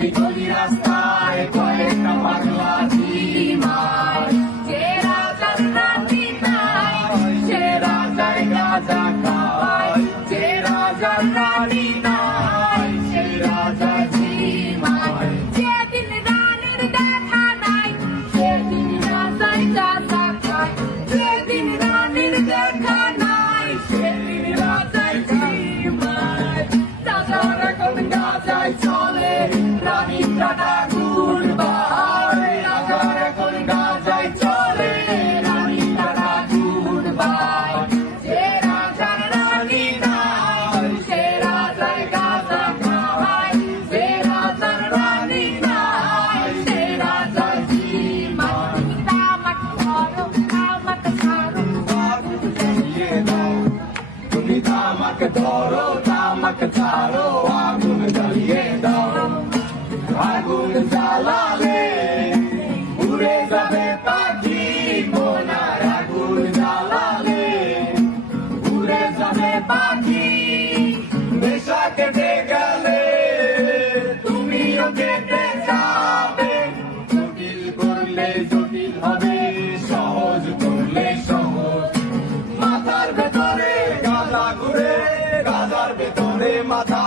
গলি গলি রাস্তায় কয়েকটা পাগলা ঝিমায়। যে রাজার রানী নাই সে রাজায় গাঁজা খায়, যে রাজার রানী নাই সে রাজা ঝিমায়। যেদিন রানীর দেখা নাই সেদিন রাজায় গাঁজা খায়, যেদিন রানীর দেখা নাই সেদিন রাজায় ঝিমায়। রাজার এখন গাঁজায় চলে রানী কাটা গুড়বাই, রাজার এখন গাঁজায় চলে রানী কাটা গুড়বাই। যে রাজার রানী নাই সে রাজায় গাঁজা খায়, যে রাজার রানী নাই সে রাজা ঝিমায়। তামাক ধরো তামাক ছাড়ো আগুন জ্বালিয়ে দাও, তুমি তামাক ধরো তামাক ছাড়ো আগুন জ্বালিয়ে দাও। আগুন জ্বালালে উড়ে যাবে পাখি মনার, আগুন জ্বালালে উড়ে যাবে পাখি। নেশা কেটে গেলে তুমিও কেটে যাবে, জটিল করলে জটিল হবে, সহজ করলে সহজ। মাথার ভেতরে গাঁজা ঘুরে, গাঁজার ভেতরে মাথা,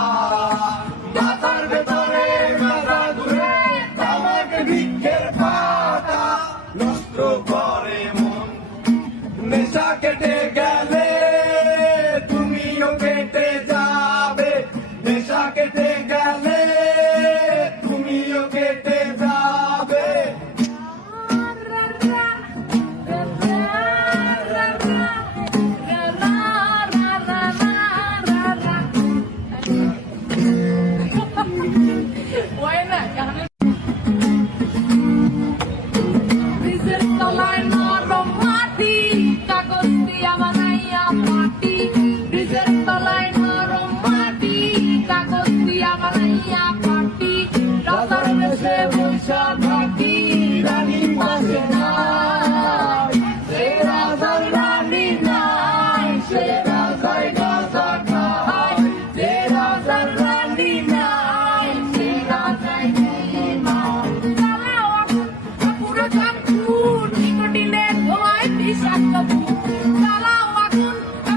মাথার ভেতরে গাঁজা ঘুরে, তামাক বৃক্ষের পাতা নষ্ট করে মন। নেশা কেটে গেলে তুমিও কেটে যাবে, নেশা কেটে গেলে তুমিও কেটে যাবে। Buena, ব্রিজের তলায় নরম মাটি, কাগজ দিয়া বানাইয়া পাটি। ব্রিজের তলায় নরম মাটি, কাগজ দিয়া বানাইয়া পাটি। রাজার বেশে বৈশা থাকি রানী পাশে নাই, সে রাজার রানী নাই সে রাজায় গাঁজা খায়, যে রাজার রানী নাই সে রাজায় ঝিমায়। জ্বালাও আগুন পুরো চাঁদপুর নিকটিনে ধোয়ায় বিষাক্ত ভূত। জ্বালাও আগুন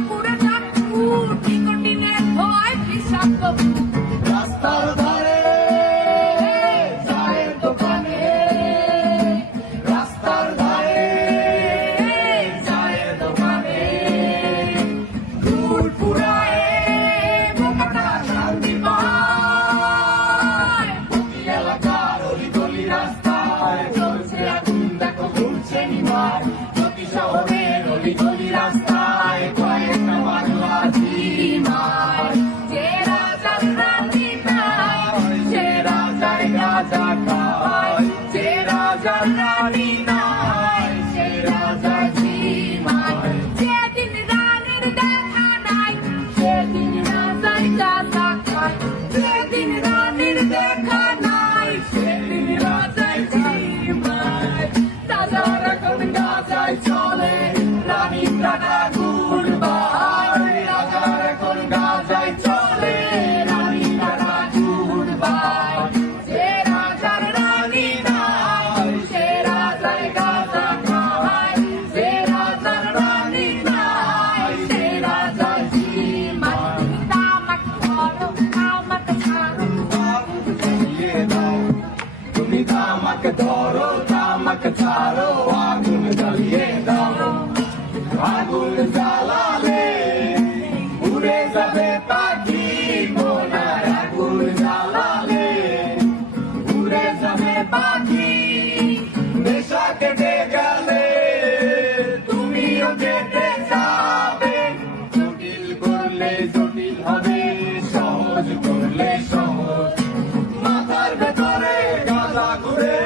পুরো চাঁদপুর নিকটিনে ধোয়ায় বিষাক্ত ভূত। রাস্তার ধারে চায়ের দোকানে, রাস্তার ধারে চায়ের দোকানে ফুল ফুরায় বোকাটা শান্তি পায়। প্রতি এলাকার অলি গলি রাস্তায় চলছে আগুন দেখো ঘুরছে নিমায়। প্রতি শহরের অলি গলি রাস্তায় কয়েকটা পাগলা ঝিমায়। যে রাজার রানী নাই সে রাজায় গাঁজা খায়, যে রাজার রানী নাই সে রাজা ঝিমায়। যেদিন রানীর দেখা নাই সেদিন রাজায় গাঁজা খায়, যেদিন রানীর দেখা নাই সেদিন রাজায় ঝিমায়। রাজার এখন গাঁজায় চলে রানী কাটা গুড়বাই, রাজার এখন গাঁজায় চলে রানী কাটা গুড়বাই। যে রাজার রানী নাই সে রাজায় গাঁজা খায়, যে রাজার রানী নাই সে রাজা ঝিমায়। তামাক ধরো তামাক ছাড়ো আগুন জ্বালিয়ে দাও, তুমি তামাক ধরো তামাক ছাড়ো আগুন জ্বালিয়ে দাও। আগুন জ্বালালে উড়ে যাবে পাখি মনার, আগুন জ্বালালে উড়ে যাবে পাখি। নেশা কেটে গেলে তুমিও কেটে যাবে, জটিল করলে জটিল হবে, সহজ করলে সহজ। মাথার ভেতরে গাঁজা ঘুরে,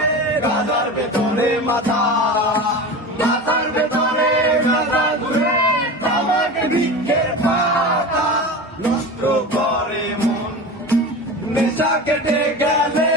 গাঁজার ভেতরে মাথা, মাথার ভেতরে গাঁজা ঘুরে, তামাক বৃক্ষের পাতা নষ্ট করে মন। নেশা কেটে গেলে